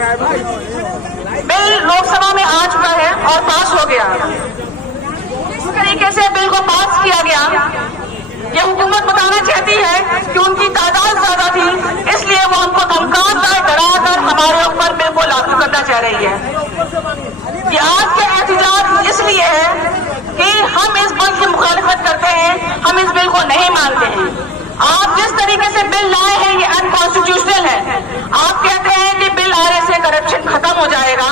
Bill Lok Sabha में आ चुका है और पास हो गया। इस तरीके से बिल को पास किया गया। ये हुकूमत बताना चाहती है कि उनकी तादाद ज्यादा थी, इसलिए वो उनको धमकाकर डराकर हमारे ऊपर बिल को लागू करना चाह रही है। ये आज का एहतजाज इसलिए है कि हम इस बिल की मुखालिफत करते हैं, हम इस बिल को नहीं मानते हैं। आप जिस तरीके से बिल लाए हैं ये अनकॉन्स्टिट्यूशनल है। आप कहते हैं कि बिल आने से करप्शन खत्म हो जाएगा,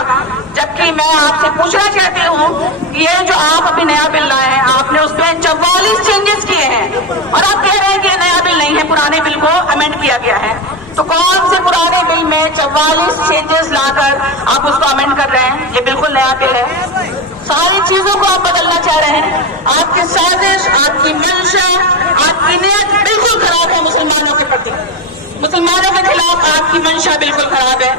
जबकि मैं आपसे पूछना चाहती हूँ कि ये जो आप अभी नया बिल लाए हैं, आपने उसमें 44 चेंजेस किए हैं और आप कह रहे हैं कि ये नया बिल नहीं है, पुराने बिल को अमेंड किया गया है। तो कौन से पुराने बिल में 44 चेंजेस लाकर आप उसको अमेंड कर रहे हैं? ये बिल्कुल नया बिल है। सारी चीजों को आप बदलना चाह रहे हैं। आपकी साजिश, आपकी मंशा, आपकी नीयत बिल्कुल खराब है मुसलमानों के प्रति। मुसलमानों के खिलाफ आपकी मंशा बिल्कुल खराब है।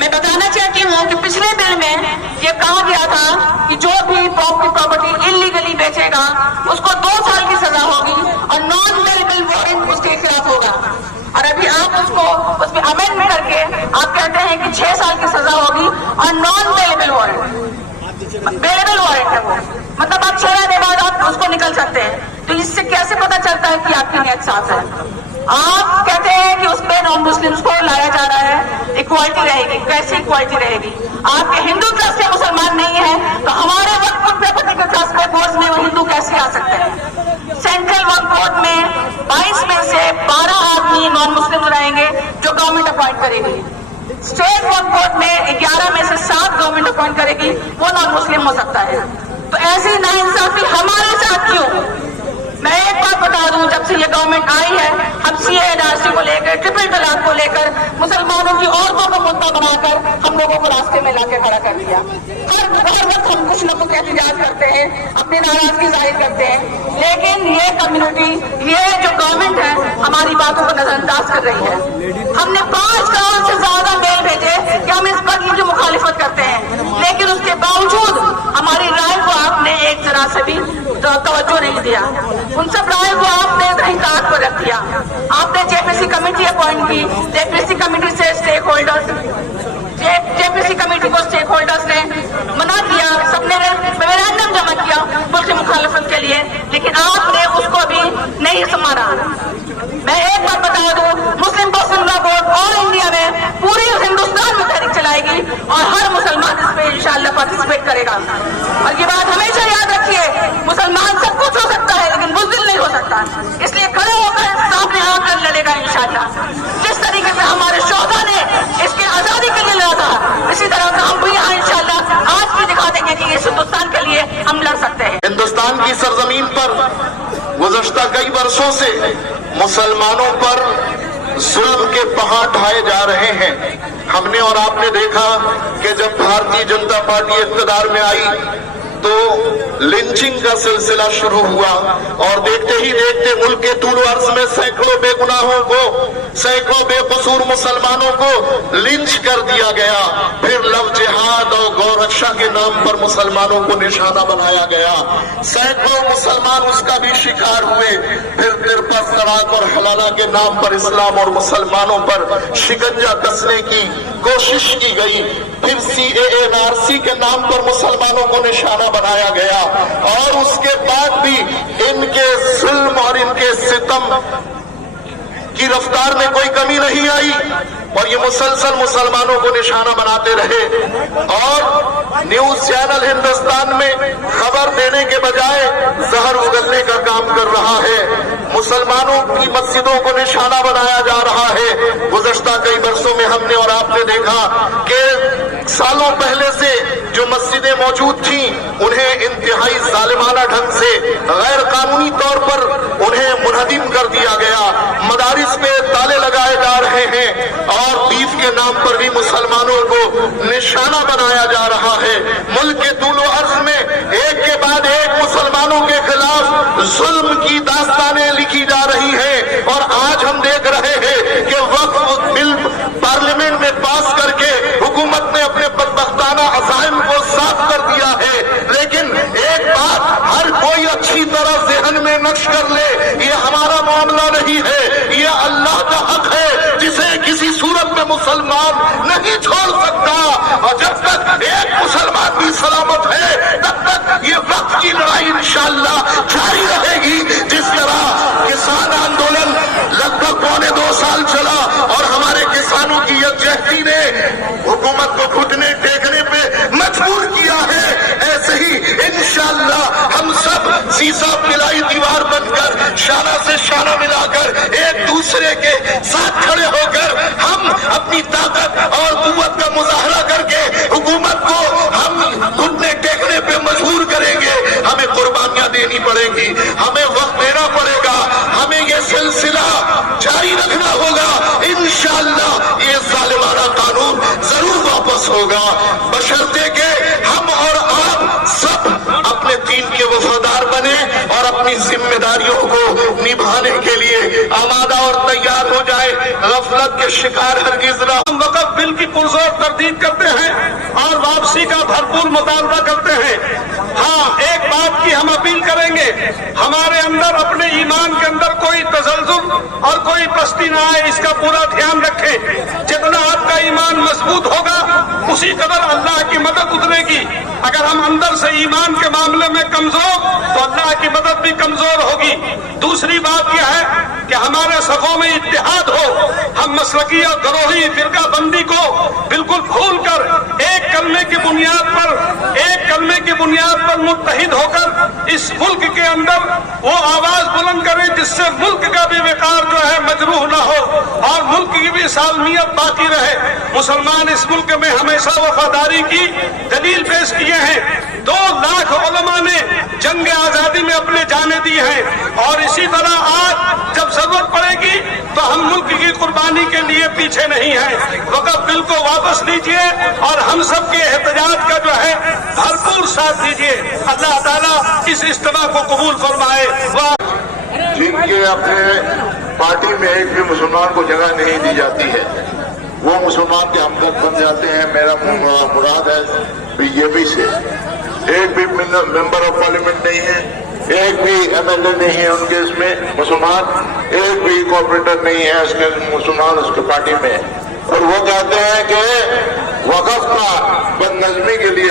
मैं बताना चाहती हूँ कि पिछले बिल में ये कहा गया था कि जो भी प्रॉपर्टी इलीगली बेचेगा उसको 2 साल की सजा होगी और नॉन वेरिएबल वारंट उसके खिलाफ होगा। और अभी आप उसमें अमेंडमेंट करके आप कहते हैं कि 6 साल की सजा होगी और non variable warrant, variable warrant है वो, मतलब आप 6 महीने बाद आप उसको निकल सकते हैं। तो इससे कैसे पता चलता है कि आपकी नीयत साफ है? आप कहते हैं कि उसमें नॉन मुस्लिम्स को लाया जा रहा है, इक्वालिटी रहेगी। कैसी इक्वालिटी रहेगी? आपके हिंदू ट्रस्ट से मुसलमान नहीं है तो हमारे वक्फ प्रॉपर्टी के ट्रस्ट पे बोर्ड में वो हिंदू कैसे आ सकते हैं? सेंट्रल वक्फ बोर्ड में 22 में से 12 आदमी नॉन मुस्लिम रहेंगे जो गवर्नमेंट अपॉइंट करेगी। स्टेट वक्फ बोर्ड में 11 में से 7 गवर्नमेंट अपॉइंट करेगी, वो नॉन मुस्लिम हो सकता है। तो ऐसी नाइंसाफी हमारे साथ क्यों? मैं एक बात बता दूं, जब से ये गवर्नमेंट आई है हम CA/NRC को लेकर, ट्रिपल तलाक को लेकर, मुसलमानों की औरतों को मुद्दा बनाकर हम लोगों को रास्ते में लाके खड़ा कर दिया। हर वक्त हम कुछ न कुछ एहतजाज करते हैं, अपनी नाराजगी जाहिर करते हैं, लेकिन ये कम्युनिटी, ये जो गवर्नमेंट है हमारी बातों को नजरअंदाज कर रही है। हमने 5 करोड़ से ज्यादा मेल भेजे कि हम इस बिल की मुखालिफत करते हैं, लेकिन उसके बावजूद हमारी राय को आपने एक जरा से भी तवज्जो नहीं दिया। उन सब राय को आपने कहीं काट पर रख दिया। आपने JPC कमेटी अपॉइंट की, JPC कमेटी से JPC कमेटी को स्टेक होल्डर्स ने मना किया, सबने मेमोरेंडम जमा किया बिल की मुखालिफत के लिए, लेकिन आपने उसको भी नहीं संभाला। मैं एक बात बता दूं, मुस्लिम पर्सन का वोट ऑल इंडिया में पूरे हिंदुस्तान में तहरीक चलाएगी और हर मुसलमान इस पे इंशाअल्लाह पार्टिसिपेट करेगा। और ये बात हमेशा याद रखिए, मुसलमान सब कुछ हो सकता है लेकिन बुज़दिल नहीं हो सकता, इसलिए खड़े होकर सामने आकर लड़ेगा इंशाअल्लाह। जिस तरीके से हमारे शोहदा ने इसके आजादी के लिए लड़ा था, इसी तरह से हम भी यहाँ इंशाअल्लाह आज भी दिखा देंगे कि इस हिंदुस्तान के लिए हम लड़ सकते हैं। हिंदुस्तान की सरजमीन पर गुज़श्ता कई वर्षों से मुसलमानों पर जुल्म के पहाड़ ढाए जा रहे हैं। हमने और आपने देखा कि जब भारतीय जनता पार्टी इक़्तिदार में आई तो लिंचिंग का सिलसिला शुरू हुआ और देखते ही देखते मुल्क के तूल अर्ज में सैकड़ों बेगुनाहों को, सैकड़ों बेकसूर मुसलमानों को लिंच कर दिया गया। फिर लव जिहाद और गौरक्षा के नाम पर मुसलमानों को निशाना बनाया गया, सैकड़ों मुसलमान उसका भी शिकार हुए। फिर तिरपत तलाक और हलाला के नाम पर इस्लाम और मुसलमानों पर शिकंजा कसने की कोशिश की गई। फिर CA/NRC के नाम पर मुसलमानों को निशाना बनाया गया और उसके बाद भी इनके जुल्म और इनके सितम की रफ्तार में कोई कमी नहीं आई और ये मुसलसल मुसलमानों को निशाना बनाते रहे। और न्यूज चैनल हिंदुस्तान में खबर देने के बजाय जहर उगलने का काम कर रहा है, मुसलमानों की मस्जिदों को निशाना बनाया जा रहा है। गुज़श्ता कई वर्षों में हमने और आपने देखा कि सालों पहले से जो मस्जिदें मौजूद थी उन्हें इंतहाई जालिमाना ढंग से गैर कानूनी तौर पर उन्हें मुनहदिम कर दिया गया, मदारिस पे ताले लगाए जा रहे हैं और बीफ के नाम पर भी मुसलमानों को निशाना बनाया जा रहा है। मुल्क के तूलो अर्ज में एक के बाद एक मुसलमानों के खिलाफ जुल्म की दास्तानें लिखी जा रही हैं और आज हम देख रहे हैं कि वक्फ बिल पार्लियामेंट में पास करके हुकूमत ने अपने बदबख्ताना अज़ाइम को साफ कर दिया है। लेकिन एक बात हर कोई अच्छी तरह ज़हन में नक्श कर ले, ये हमारा मामला नहीं है, ये अल्लाह का हक है जिसे किसी सूरत में मुसलमान नहीं छोड़ सकते। اور جب تک ایک مسلمان بھی سلامت ہے تب تک یہ وقت کی لڑائی انشاءاللہ جاری رہے گی. جس طرح کسان آندولن لگ بھگ 2.25 سال چلا اور ہمارے کسانوں کی یکجہتی نے حکومت کو گھٹنے ٹیکنے پہ مجبور کیا ہے، ایسے ہی انشاءاللہ ہم سب سیسا پلائی دیوار بن کر شانہ سے شانہ ملا کر ایک دوسرے کے ساتھ کھڑے ہو کر ہم اپنی طاقت اور قوت کا مظاہرہ کر کے حکومت کو ہم گھٹنے ٹیکنے پہ مجبور کریں گے. ہمیں قربانیاں دینی پڑیں گی، ہمیں وقت دینا پڑے گا، ہمیں یہ سلسلہ جاری رکھنا ہوگا. انشاءاللہ یہ ظالمانہ قانون ضرور واپس ہوگا، بشرطے کہ ہم اور آپ سب اپنے دین کے وفادار بنے اور اپنی ذمہ داریوں کو نبھانے کے لیے آمادہ اور تیار ہو جائے. غفلت کے شکار ہرگز نہ. ہم وقف بل کی پرزور تردید کرتے ہیں اور واپسی کا بھرپور مطالبہ کرتے ہیں. ہاں، ایک بات کی ہم اپیل کریں گے، ہمارے اندر اپنے ایمان کے اندر کوئی تزلزل اور کوئی پستی نہ آئے، اس کا پورا دھیان رکھیں. جتنا آپ کا ایمان مضبوط ہوگا اسی قدر اللہ کی مدد اترے گی. اگر ہم اندر سے ایمان کے معاملے میں کمزور تو اللہ کی مدد بھی کمزور ہوگی. دوسری بات یہ ہے کہ ہمارے صفوں میں اتحاد ہو. ہم مسلکی اور گروہی فرقہ بندی کو بالکل بھول کر ایک کلمے کی بنیاد پر متحد ہو کر اس ملک کے اندر وہ آواز بلند کریں جس سے ملک کا بھی وقار جو ہے مجروح نہ ہو اور ملک کی بھی سالمیت باقی رہے. مسلمان اس ملک میں ہمیشہ وفاداری کی دلیل پیش کیے ہیں. 2 لاکھ علماء نے جنگ آزادی میں اپنے جانیں دی ہیں اور اسی طرح آج جب ضرورت پڑے گی تو ہم ملک کی قربانی کے لیے پیچھے نہیں ہیں. وقف بل کو واپس لیجئے اور ہم سب کے احتجاج کا جو ہے بھرپور ساتھ دیجئے. اللہ تعالیٰ اس اجتماع کو قبول فرمائے. جن کے اپنے پارٹی میں ایک بھی مسلمان کو جگہ نہیں دی جاتی ہے وہ مسلمان کے ہمدرد بن جاتے ہیں. میرا مراد ہے بی جے پی سے. ایک بھی ممبر آف پارلیمنٹ نہیں ہے، ایک بھی ایم ایل اے نہیں ہے ان کے اس میں مسلمان، ایک بھی کارپوریٹر نہیں ہے اس کے مسلمان اس کے پارٹی میں. اور وہ کہتے ہیں کہ وقف کا بد نظمی کے لیے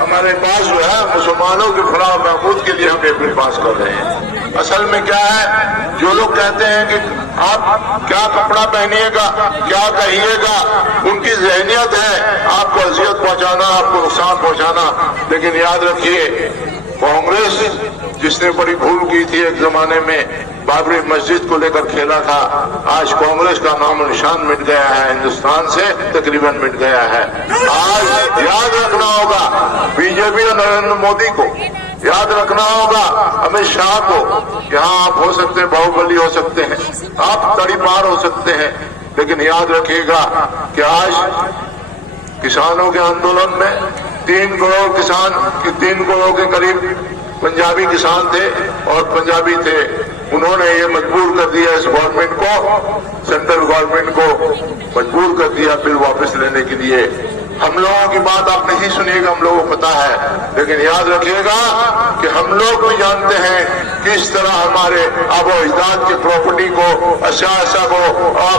ہمارے پاس جو ہے مسلمانوں کے فلاح و بہبود کے لیے ہم ایک بل پاس کر رہے ہیں. اصل میں کیا ہے، جو لوگ کہتے ہیں کہ آپ کیا کپڑا پہنیے گا، کیا کہیے گا، ان کی ذہنیت ہے آپ کو اذیت پہنچانا، آپ کو نقصان پہنچانا. لیکن یاد رکھیے، کانگریس جس نے بڑی بھول کی تھی ایک زمانے میں، بابری مسجد کو لے کر کھیلا تھا، آج کانگریس کا نام و نشان مٹ گیا ہے، ہندوستان سے تقریباً مٹ گیا ہے. آج یاد رکھنا ہوگا بی جے پی اور نریندر مودی کو، یاد رکھنا ہوگا امت شاہ کو. یہاں آپ ہو سکتے ہیں باہوبلی ہو سکتے ہیں، آپ تڑی پار ہو سکتے ہیں، لیکن یاد رکھیے گا کہ آج کسانوں کے آندولن میں 3 کروڑ کے قریب پنجابی کسان تھے اور پنجابی تھے. انہوں نے یہ مجبور کر دیا اس گورنمنٹ کو، سینٹرل گورنمنٹ کو مجبور کر دیا بل واپس لینے کے لیے. ہم لوگوں کی بات آپ نہیں سنیے گا، ہم لوگوں کو پتا ہے، لیکن یاد رکھیے گا کہ ہم لوگ بھی جانتے ہیں کس طرح ہمارے آبا و اجداد کی پراپرٹی کو، اشیاء کو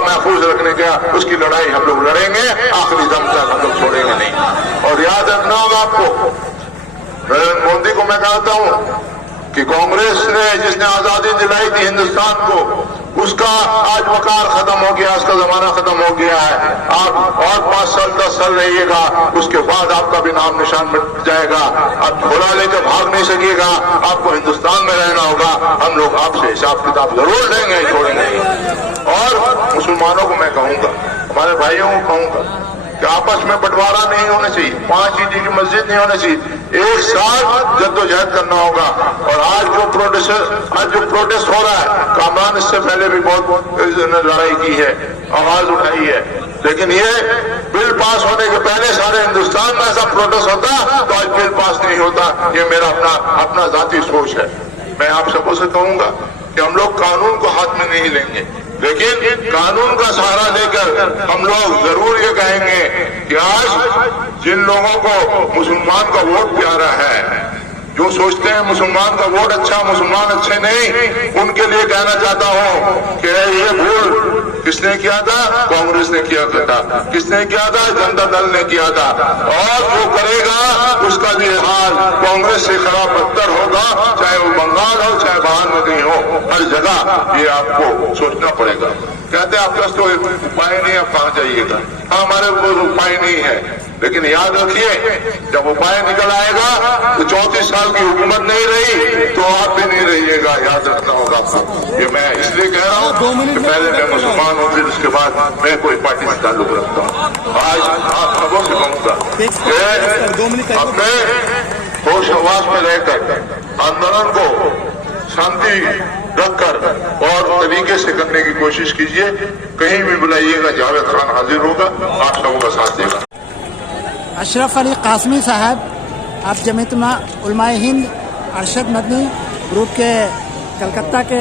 محفوظ رکھنے کا اس کی لڑائی ہم لوگ لڑیں گے آخری دم تک، ہم لوگ چھوڑیں گے نہیں. اور یاد رکھنا ہوگا آپ کو، نریندر مودی کو میں کہتا ہوں کہ کانگریس نے جس نے آزادی دلائی تھی ہندوستان کو، اس کا آج وقار ختم ہو گیا، اس کا زمانہ ختم ہو گیا ہے. آپ اور 5 سال 10 سال رہیے گا، اس کے بعد آپ کا بھی نام نشان مٹ جائے گا. آپ جھولا لے کے بھاگ نہیں سکیے گا، آپ کو ہندوستان میں رہنا ہوگا. ہم لوگ آپ سے حساب کتاب ضرور لیں گے، چھوڑیں گے. اور مسلمانوں کو میں کہوں گا، ہمارے بھائیوں کو کہوں گا کہ آپس میں بٹوارا نہیں ہونا چاہیے، 5 اینٹی کی مسجد نہیں ہونا چاہیے. ایک ساتھ جدوجہد کرنا ہوگا. اور آج جو پروٹیسٹ ہو رہا ہے، کامران اس سے پہلے بھی بہت لڑائی کی ہے، آواز اٹھائی ہے، لیکن یہ بل پاس ہونے کے پہلے سارے ہندوستان میں ایسا پروٹیسٹ ہوتا تو آج بل پاس نہیں ہوتا. یہ میرا اپنا ذاتی سوچ ہے. میں آپ سبوں سے کہوں گا کہ ہم لوگ قانون کو ہاتھ میں نہیں لیں گے، لیکن قانون کا سہارا لے کر ہم لوگ ضرور یہ کہیں گے کہ آج جن لوگوں کو مسلمان کا ووٹ پیارا ہے، जो सोचते हैं मुसलमान का वोट अच्छा, मुसलमान अच्छे नहीं, उनके लिए कहना चाहता हूँ कि ये भूल किसने किया था? कांग्रेस ने किया था। किसने किया था? जनता दल ने किया था। और जो करेगा उसका भी हाल कांग्रेस से खराब बदतर होगा, चाहे वो बंगाल हो, चाहे बाहर में कहीं हो, हर जगह ये आपको सोचना पड़ेगा। कहते हैं आपके पास तो उपाय नहीं, आप कहाँ जाइएगा? हमारे पास उपाय नहीं है, लेकिन याद रखिए जब उपाय निकल आएगा तो 34 साल की हुकूमत नहीं रही तो आप भी नहीं रहिएगा, याद रखना होगा आपको। ये मैं इसलिए कह रहा हूँ कि पहले मैं मुसलमान हूँ, फिर उसके बाद मैं कोई पार्टी से ताल्लुक रखता हूँ। आज आप सबों से कहूँगा अपने होश हवास में रहकर आंदोलन को शांति रखकर और तरीके से करने की कोशिश कीजिए। कहीं भी बुलाइएगा, जावेद खान हाजिर होगा, आप सबों का साथ देगा। अशरफ अली कासमी साहब, आप जमीयत उलमाए हिंद अरशद मदनी ग्रुप के कलकत्ता के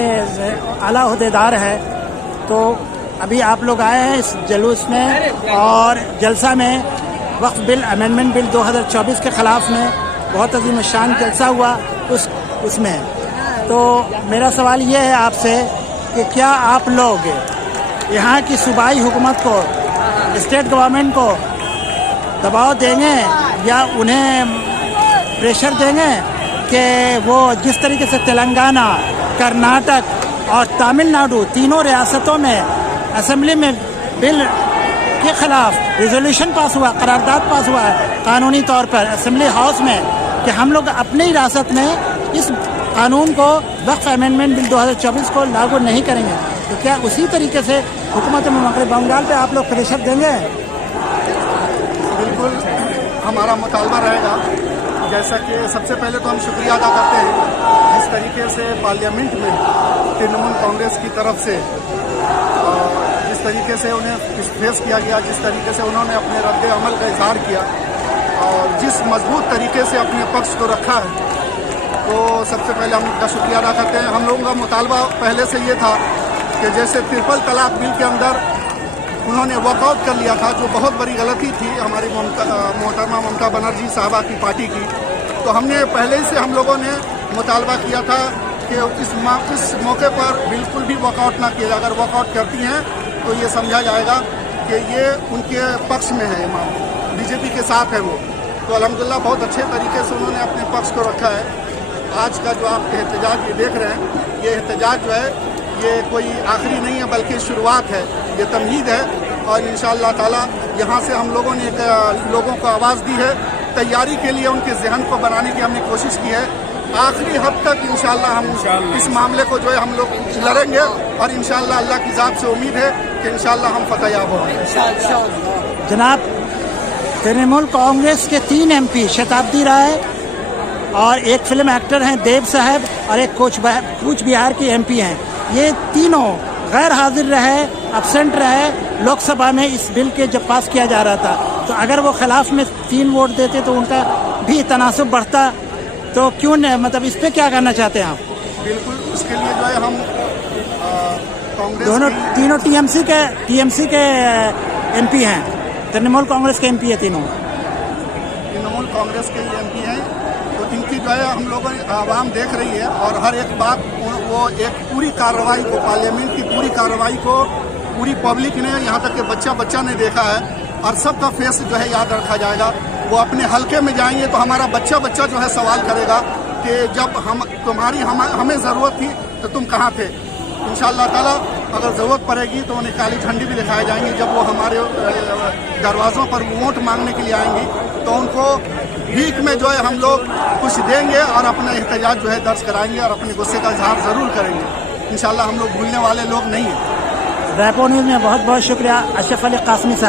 आला अहदेदार है। तो अभी आप लोग आए हैं इस जलूस में और जलसा में वक्फ बिल अमेंडमेंट बिल 2024 के ख़िलाफ़ में बहुत अजीम शान जलसा हुआ उसमें। तो मेरा सवाल ये है आपसे कि क्या आप लोग यहाँ की सूबाई हुकूमत को, स्टेट गवर्नमेंट को दबाव देंगे या उन्हें प्रेशर देंगे कि वो जिस तरीके से तेलंगाना, कर्नाटक और तमिलनाडु तीनों रियासतों में असेंबली में बिल के ख़िलाफ़ रिजोल्यूशन पास हुआ, करारदाद पास हुआ है कानूनी तौर पर असेंबली हाउस में, कि हम लोग अपनी रियासत में इस कानून को वक्फ अमेंडमेंट बिल 2024 को लागू नहीं करेंगे, तो क्या उसी तरीके से हुकूमत मग़रिब बंगाल पे आप लोग प्रेशर देंगे? बिल्कुल हमारा मुतालबा रहेगा। जैसा कि सबसे पहले तो हम शुक्रिया अदा करते हैं जिस तरीके से पार्लियामेंट में तृणमूल कांग्रेस की तरफ से जिस तरीके से उन्हें फेस किया गया, जिस तरीके से उन्होंने अपने रद्द अमल का इजहार किया और जिस मजबूत तरीके से अपने पक्ष को रखा है, तो सबसे पहले हम उनका शुक्रिया अदा करते हैं। हम लोगों का मुतालबा पहले से ये था कि जैसे ट्रिपल तलाक बिल के अंदर उन्होंने वॉकआउट कर लिया था, जो बहुत बड़ी गलती थी हमारी मोहतरमा ममता बनर्जी साहबा की पार्टी की, तो हमने पहले से हम लोगों ने मुतालबा किया था कि इस मौके पर बिल्कुल भी वॉकआउट ना किया जाए। अगर वॉकआउट करती हैं तो ये समझा जाएगा कि ये उनके पक्ष में है, बीजेपी के साथ है वो। तो अल्हम्दुलिल्लाह बहुत अच्छे तरीके से उन्होंने अपने पक्ष को रखा है। आज का जो आप एहतजाज ये देख रहे हैं, ये एहतजाज जो है ये कोई आखिरी नहीं है बल्कि शुरुआत है, ये तमहीद है। और इंशाअल्लाह ताला यहाँ से हम लोगों ने लोगों को आवाज़ दी है, तैयारी के लिए उनके जहन को बनाने की हमने कोशिश की है। आखिरी हद तक इंशाअल्लाह हम इस मामले को जो है हम लोग लड़ेंगे और इंशाअल्लाह अल्लाह की ज़ात से उम्मीद है कि इंशाअल्लाह हम फतहयाब होंगे। जनाब, तृणमूल कांग्रेस के 3 MP शताब्दी राय और एक फिल्म एक्टर हैं देव साहब और एक कूच बिहार की MP हैं, ये तीनों गैर हाजिर रहे, एब्सेंट रहे लोकसभा में इस बिल के जब पास किया जा रहा था। तो अगर वो खिलाफ में 3 वोट देते तो उनका भी तनासुब बढ़ता, तो क्यों नहीं, मतलब इस पर क्या करना चाहते हैं आप? बिल्कुल, उसके लिए जो है हम कांग्रेस दोनों तीनों TMC के MP हैं, तृणमूल कांग्रेस के MP है तीनों। तृणमूल कांग्रेस के MP हैं, तो इनकी जो है हम लोगों आवाम देख रही है और हर एक बात वो एक पूरी कार्रवाई को, पार्लियामेंट की पूरी कार्रवाई को पूरी पब्लिक ने, यहाँ तक कि बच्चा ने देखा है और सबका फेस जो है याद रखा जाएगा। वो अपने हलके में जाएंगे तो हमारा बच्चा जो है सवाल करेगा कि जब हमें ज़रूरत थी तो तुम कहाँ थे। इंशाअल्लाह ताला अगर ज़रूरत पड़ेगी तो उन्हें काली झंडी भी दिखाई जाएंगी। जब वो हमारे दरवाज़ों पर वोट मांगने के लिए आएंगी तो उनको भीख में जो है हम लोग कुछ देंगे और अपना एहतजाज जो है दर्ज कराएंगे और अपने गुस्से का इजहार ज़रूर करेंगे। इंशाअल्लाह हम लोग भूलने वाले लोग नहीं हैं। रैपो न्यूज़ में बहुत बहुत शुक्रिया अशरफ अली कासमी साहब।